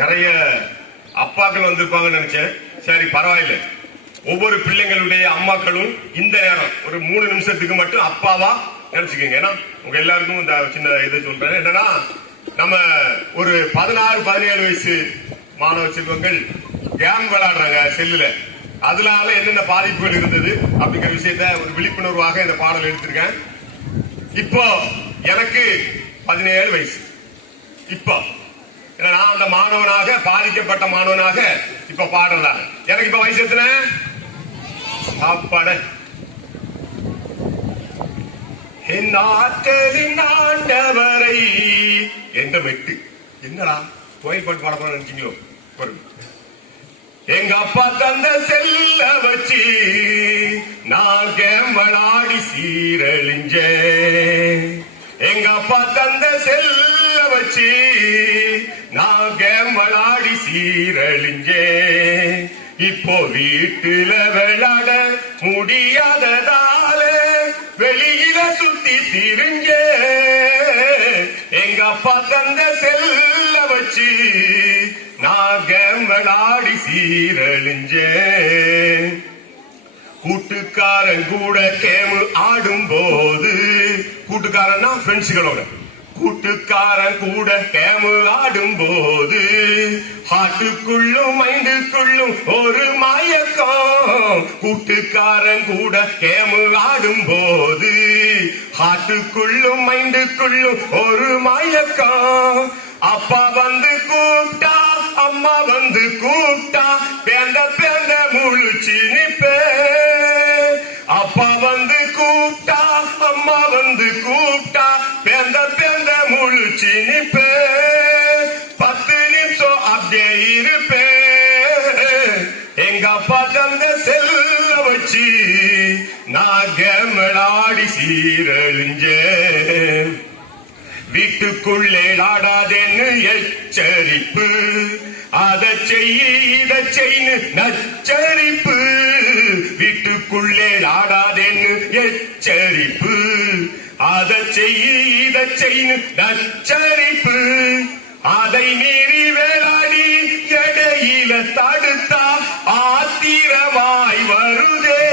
நிறைய அப்பாக்கள் வந்திருப்பாங்கன்னு நினைச்சேன். சரி, பரவாயில்ல. ஒவ்வொரு பிள்ளைங்களுடைய அம்மாக்களும் இந்த நேரம் ஒரு 3 நிமிஷத்துக்கு மட்டும் அப்பாவா நினைச்சுக்கோங்க. ஏன்னா உங்க எல்லாருக்கும் இந்த சின்ன இதை சொல்றேன். என்னன்னா, நம்ம ஒரு 16-17 வயசு மாணவ செல்வங்கள் கேம் விளையாடுறாங்க செல்லுல. அதனால என்னென்ன பாதிப்புகள் இருந்தது அப்படிங்கிற விஷயத்த ஒரு விழிப்புணர்வாக இந்த பாடல் எடுத்திருக்கேன். இப்போ எனக்கு 17 வயசு. இப்போ நான் அந்த மாணவனாக, பாதிக்கப்பட்ட மாணவனாக இப்ப பாடுறதா. எனக்கு இப்ப வயசு எத்தனை? சாப்பாட என் ஆற்றலின் ஆண்டவரை எந்த மெட்டு என்னடா கோயில் பாட்டு பாட போற நினைச்சீங்களோ? எங்க அப்பா தந்த செல்ல வச்சு நான் கேம்பலாடி சீரழிஞ்ச. எங்க அப்பா தந்த செல்ல வச்சு நான் கேம்பலாடி சீரழிஞ்ச. இப்போ வீட்டுல விளையாட முடியாததால வெளியில சுத்தி திரிஞ்ச. எங்க அப்பா தந்த செல்ல வச்சு நான் கேம்பலாடி சீரழிஞ்ச. கூட்டுக்காரன் கூட கேமு ஆடும் போது, கூட்டுக்காரன்னா ஃப்ரெண்ட்ஸுகளோட, கூட்டுக்காரன் கூட கேமு ஆடும் போது ஹாட்டுக்குள்ளும் மைண்டுக்குள்ளும் ஒரு மயக்கம். கூட்டுக்காரன் கூட கேமு ஆடும் போது ஹாட்டுக்குள்ளும் மைண்டுக்குள்ளும் ஒரு மயக்கம். அப்பா வந்து கூப்பிட்டா, அம்மா வந்து கூப்பிட்டா பேந்த பேந்த முழிச்சு நிப்பே. அப்பா வந்து கூப்பிட்டா, அம்மா வந்து கூப்பிட்டா பேந்த பேந்த முழிச்சு நிப்பே. 10 நிமிஷம் அப்படியே இருப்பே. எங்க அப்பா தந்த செல்ல வச்சு நான் கேமலாடி சீரழிஞ்ச. வீட்டுக்குள்ளே ஆடாதேன்னு எச்சரிப்பு, அதை செய்ய இதை செய்யு நச்சரிப்பு. வீட்டுக்குள்ளே ஆடாதேன்னு எச்சரிப்பு, அதை செய்ய இதை செய்யு நச்சரிப்பு. அதை மீறி வேளாடி எடையில தடுத்தா ஆத்திரமாய் வருதே.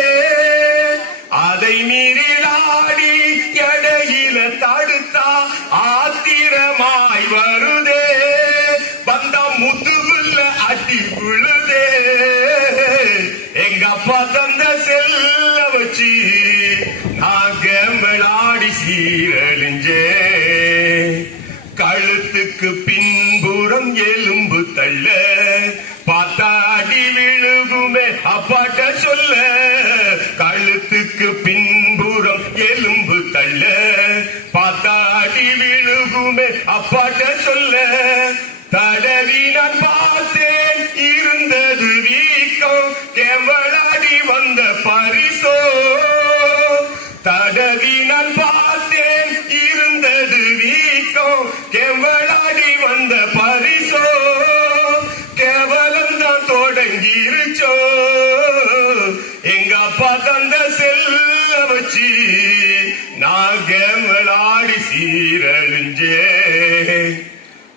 அதை மீறி ஆடி எடையில தடுத்தா ஆத்திரமாய் வருதே. வந்தா முதுகுல அடி விழுதே. எங்க அப்பா தந்த செல்ல வச்சு நான் கேம்பலாடி சீரழிஞ்சே. கழுத்துக்கு பின்புறம் எலும்பு தள்ள பாத்தாடி விழுகுமே அப்பாட்ட சொல்ல. கழுத்துக்கு பின்புறம் எலும்பு தள்ள பாத்தாடி விழுகுமே அப்பாட்ட சொல்ல. தடவி நான் பார்த்தேன் இருந்தது வீக்கம், கேம்பலாடி வந்த பரிசோ. தடவி நான் பார்த்தேன் இருந்தது வீக்கம், கேம்பலாடி வந்த பரிசோ. கேவலம் தான் தொடங்கிருச்சோ. எங்க அப்பா தந்த செல்ல வச்சு நான் கேம்பலாடி சீரழிஞ்சே.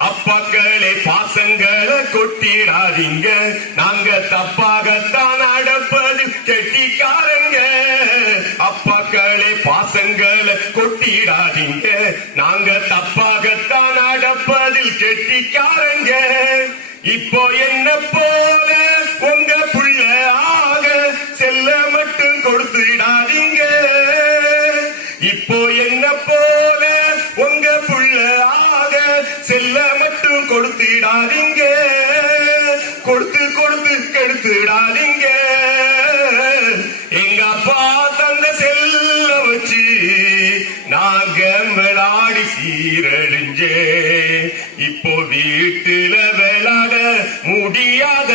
அப்பாக்களே பாசங்களை கொட்டிடாதீங்க, நாங்க தப்பாகத்தான் நடப்பது கெட்டிக்காரங்க. அப்பாக்களே பாசங்களை கொட்டிடாதீங்க, நாங்க தப்பாகத்தான் நடப்பதில் கெட்டிக்காரங்க. இப்போ என்ன போல உங்க புள்ள ஆக செல்ல மட்டும் கொடுத்துடாதீங்க. இப்போ என்ன போல உங்க புள்ள ஆக செல்ல மட்டும் கொடுத்துடாதீங்க. கொடுத்து கொடுத்து கெடுத்துடாதீங்க. எங்க அப்பா தந்த செல்ல வச்சு நான் கேம்பலாடி சீரழிஞ்சே. இப்போ வீட்டுல விளையாட முடியாத